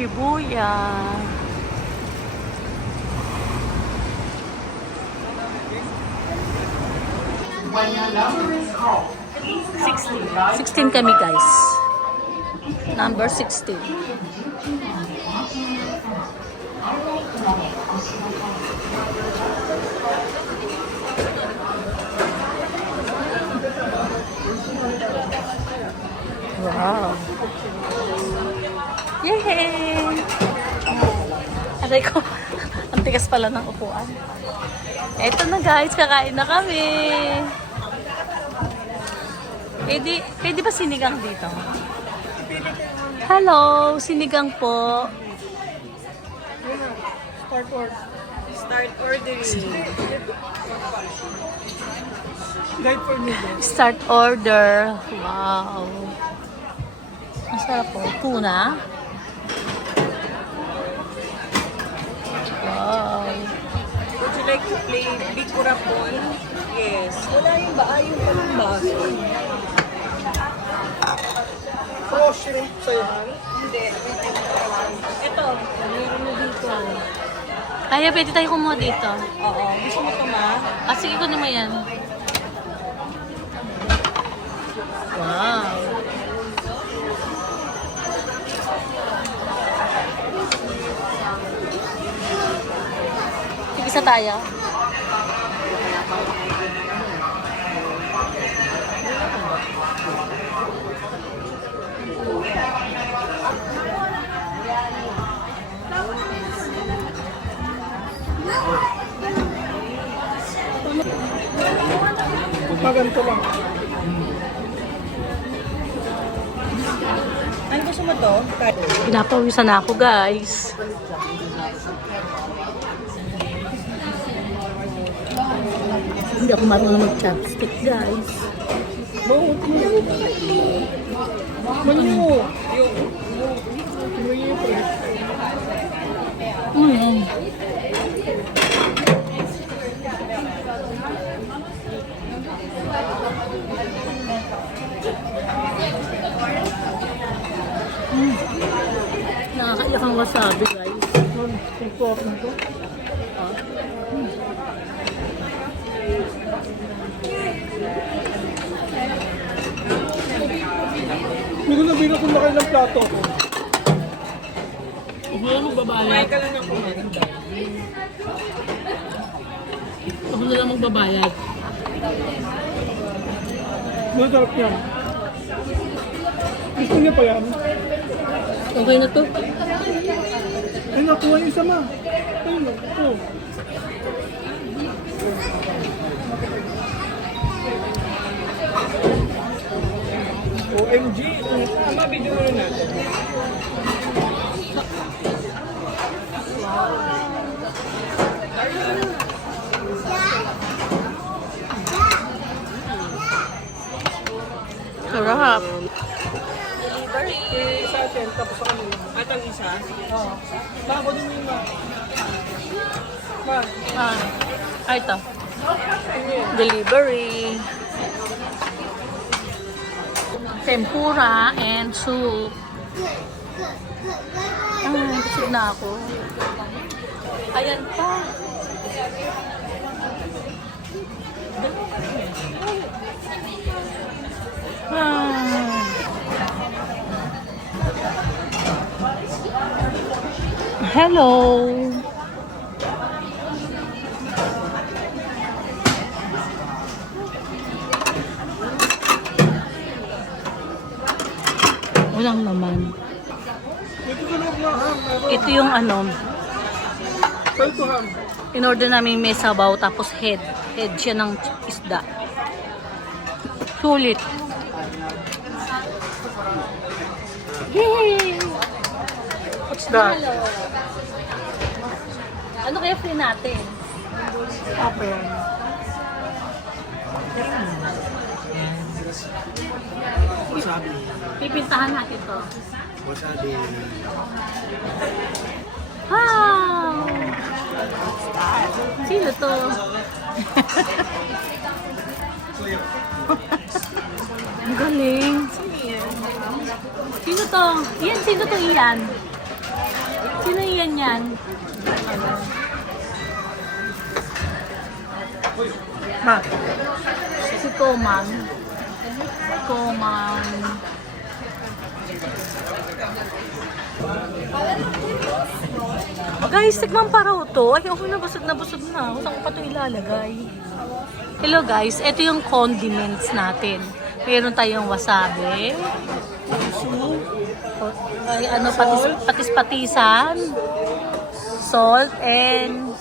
Shibuya. When your number is called, 16 kami guys. Number 16. Wow. Yay! Aray ko, ang tigas pala ng upuan. Eto na guys, kakain na kami. Pwede ba sinigang dito? Hello, sinigang po. Start ordering. Guide for me. Start order. Wow. Masarap po. Tuna. Wow. Would you like to play Big Kurapon? Yes. Wala yung ba? Yung parang baso. Oh, shrimp sa'yo. Hindi. Ito. Meron mo dito. Kaya pwede tayo kumuha dito. Oo. Gusto mo ito ma? Ah, sige ko naman yan. Wow. Isa tayo. Maganto lang. Ano gusto mo to? Pinapawisan na ako guys. Hindi ako marunong mag-chopstick guys. Manyo! Nakakaiyak ang wasabi guys. Hindi ko nabira kung nakailang plato. Huwag na lang magbabayad. Kumain ka lang ng kumain. Huwag na lang magbabayad. Masarap yan. Gusto niya pa yan? Okay na to. Ay, nakuha yung isa ma. Ayun, ito. OMG! Tama, video mo natin. Sarap. Sa atin, tapos sa kanila. At ang isa? Oo. Bako din yung ma. Ito. Delivery. Tempura and soup. Busog na ako. Ayan pa. Hello. Walang laman. Ito yung ano. In order namin may sabaw tapos head. Head siya ng isda. Sulit. Yay! What's that? Ano kaya free natin? Apa yan? Wasabi. Pipintahan natin to. Wasabi. Wow! Sino to? Ang galing. Sino to? Iyan, sino to Iyan? Sino yan? Ma. Si Komang. Komang. Guys, tikman pa raw to. Ay, ako nabusog na. Saan ko pa ito ilalagay? Hello guys, ito yung condiments natin. Meron tayong wasabi. Ay, ano, patis-patisan. Salt and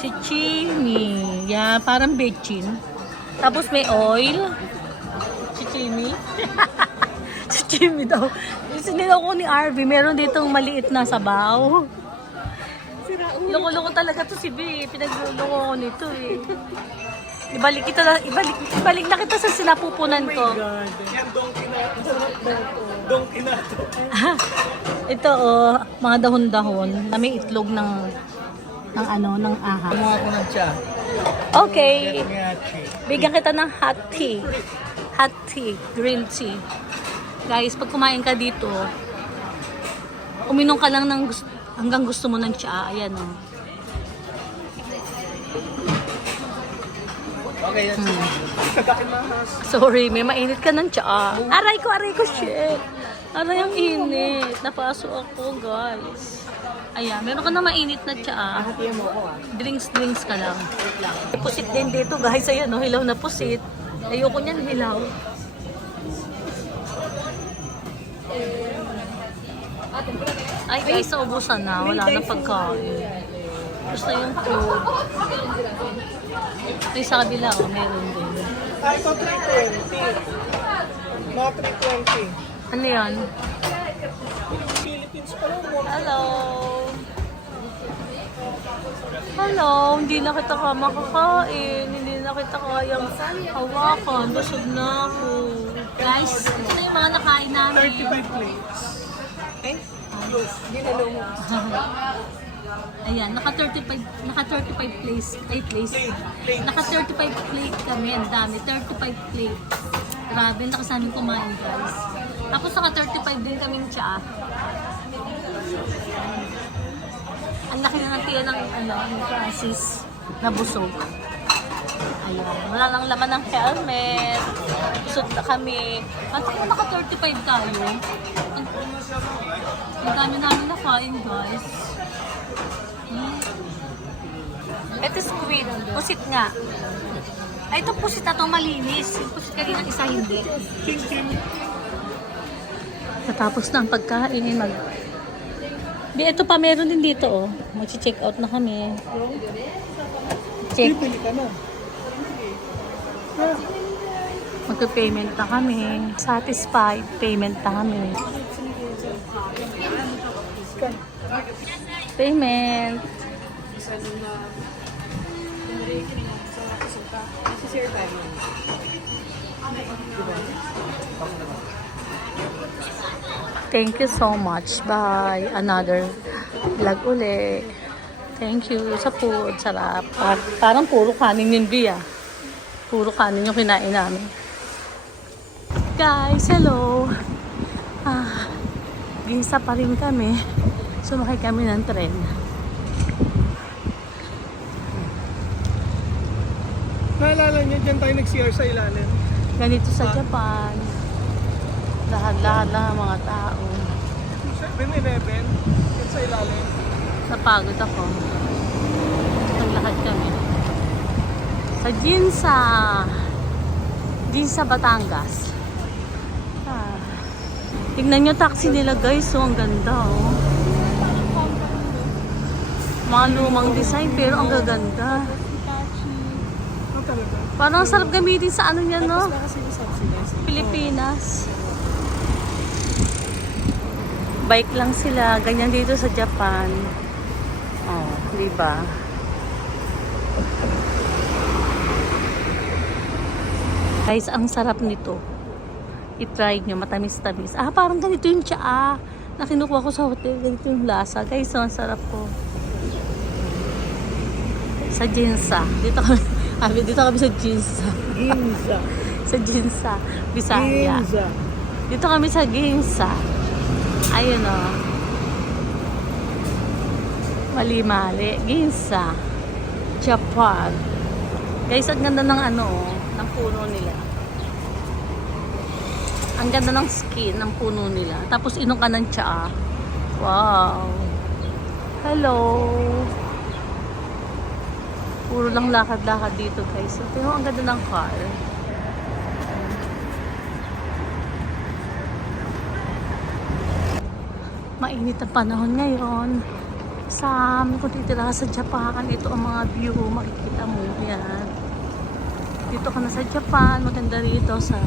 Shichimi. Yan, parang bechin. Tapos may oil. Shichimi. Shichimi daw. Sinila ko ni Arby, meron ditong maliit na sabaw. Loko-loko talaga to si B. Pinagluloko ko nito eh. Ibalik na kita sa sinapupunan ko. Yan, donkey na to. Ito oh, mga dahon-dahon na may itlog ng ahas. Kumuha ko ng siya. Okay. Bigyan kita ng hot tea. Hot tea, green tea. Guys, pag kumain ka dito, uminom ka lang ng hanggang gusto mo ng tsaa. Ayan oh. Okay, yan. Kagakin mahas. Sorry, may mainit ka ng tsaa. Aray ko, shit. Aray, ang init. Napaso ako, guys. Ayan, meron ka na mainit na tsaa. Hatiyan mo ako Drinks ka lang. May pusit din dito, guys. Ayan, oh, hilaw na pusit. Ayoko niyan, hilaw. Ay, guys, naubusan na. Wala na pagkain. Gusto yung food. Ay, sa kabila, oh, meron din. Ito 320. Mga 320. Ano yan? Philippines pa lang mo. Hello! Hello! Hindi na kita makakain. Hindi na kita kayang hawakan. Busog na ako. Guys, ito na yung mga nakain namin. 35 plates. Eh? Close. Ginalo mo. Ayan, naka 35 place. Naka 35 plate kami, ang dami. 35 plate. Grabe, nakasaming kumain, guys. Tapos naka 35 din kaming tsaa. Ang laki na ng tiyan ng Francis na busog. Ayan, wala lang laman ng helmet. Busog na kami. At kung naka 35 tayo, ang dami namin nakain, guys. Ito squid. Pusit nga. Ay, itong pusit na ito malinis. Yung pusit kanina isa hindi. Natapos na ang pagkain. Di, ito pa meron din dito oh. Mag-check out na kami. Check. Pili ka na. Magpa-payment na kami. Satisfied. Payment na kami. Payment. Thank you so much. Bye. Another vlog uli. Thank you sa food. Sarap. Parang puro kanin yung biya. Puro kanin yung kinain namin. Guys, hello. Ginsa pa rin kami. Sumakay kami ng tren. Naalala niyo, dyan tayo nag-CR sa ilalim. Ganito sa Japan. Lahat ng mga tao. 7-Eleven, dyan sa ilalim. Napagod ako. Lahat kami. Sa Ginsa, Batangas. Tignan nyo taxi nila guys. So, ang ganda oh. Mga lumang design pero ang gaganda. Ano talaga? Parang sarap gamitin sa ano niya no? Pilipinas. Bike lang sila. Ganyan dito sa Japan. Oh, di ba? Guys, ang sarap nito. I-try nyo, matamis-tamis. Parang ganito yung tsaa na kinukuha ko sa hotel. Ganito yung lasa. Guys, ang sarap po. Sa Ginsa. Dito kami sa Ginsa. Ginza. Sa Ginsa, Bisaya. Ginza. Dito kami sa Ginsa. Ayun o. Mali-mali. Ginza. Japan. Guys, ang ganda ng ano, ng puno nila. Ang ganda ng skin ng puno nila. Tapos inom ka ng tsaa. Wow. Hello. Puro lang lakad-lakad dito guys. Pero ang ganda ng car. Mainit ang panahon ngayon. Sa kung titira ka sa Japan, ito ang mga view. Makikita mo yan. Dito ka na sa Japan. Maganda rito sa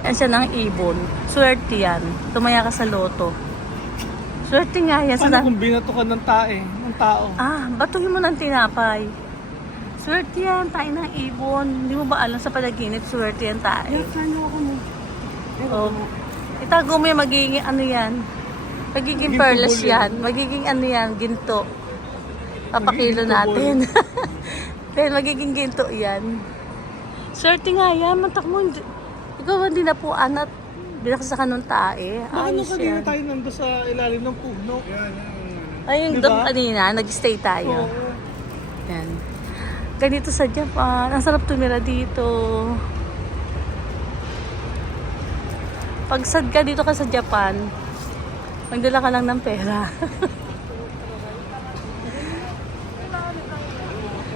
yan siya ng ibon. Swerte yan. Tumaya ka sa loto. Swerte nga yan. Paano kung binato ka ng ng tao? Batuhin mo ng tinapay. Swerte yan. Tayo ng ibon. Hindi mo ba alam sa panaginip? Swerte yan tayo. Oh. Itago mo yan. Magiging ano yan. Magiging perlas yan. Magiging ano yan. Ginto. Papakilo natin. Then magiging ginto yan. Swerte nga yan. Mantak mo. Ikaw hindi na po anat. Binaksa ka nung tae. Bakit Ayos kanina yan. tayo nando sa ilalim ng puno? Ay, yung Diba? doon kanina, nag-stay tayo. Oo. Yan. Ganito sa Japan. Ang sarap tumira dito. Pag sad ka dito ka sa Japan, magdala ka lang ng pera.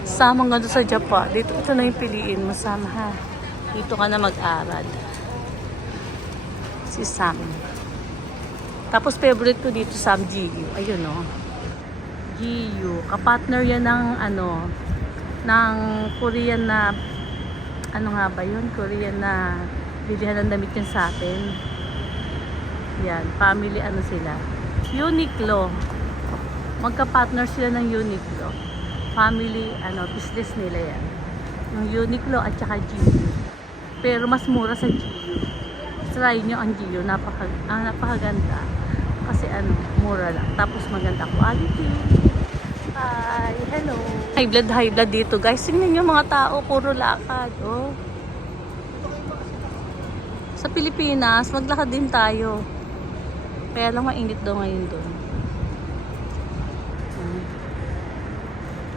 Samang ganito sa Japan. Dito, ito na yung piliin mo, Sam, ha? Dito ka na mag-aral. Si Sam. Tapos favorite ko dito, Sam, Giyu. Ayun, no? Giyu. Kapartner yan ng, ano, ng Korean na, ano nga ba yun? Korean na bilihan ng damit yun sa atin. Yan. Family, ano sila? Uniqlo. Magka-partner sila ng Uniqlo. Family, ano, business nila yan. Yung Uniqlo at saka Giyu. Pero mas mura sa Giyu. Try nyo ang Giyu. Napakaganda. Kasi ano, mura lang. Tapos maganda quality. Hi, hello. High blood dito guys. Tingnan nyo mga tao. Puro lakad. Oh. Sa Pilipinas, maglakad din tayo. Kaya lang mainit daw ngayon doon.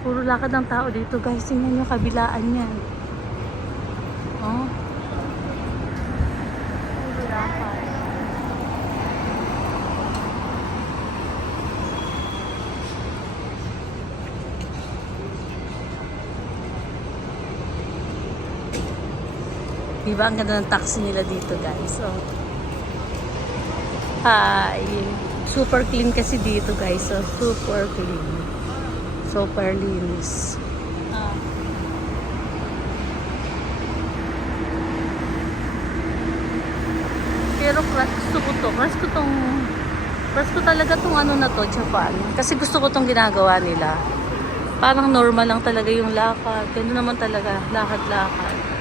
Puro lakad ng tao dito guys. Tingnan nyo kabilaan yan. Oh. Puro lakad. Diba ang ganda ng taxi nila dito guys. So, hi. Super clean kasi dito guys. So, super clean. Super linis. Pero gusto ko to. Crush ko talaga tong ano na to, Japan. Kasi gusto ko tong ginagawa nila. Parang normal lang talaga yung lakad. Ganoon naman talaga. Lakad-lakad.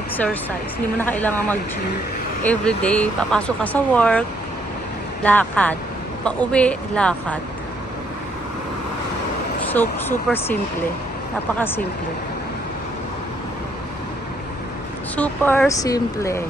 Exercise. Hindi mo na kailangan mag-gym. Everyday, papasok ka sa work, lakad. Pauwi, lakad. So, super simple. Napaka-simple. Super simple.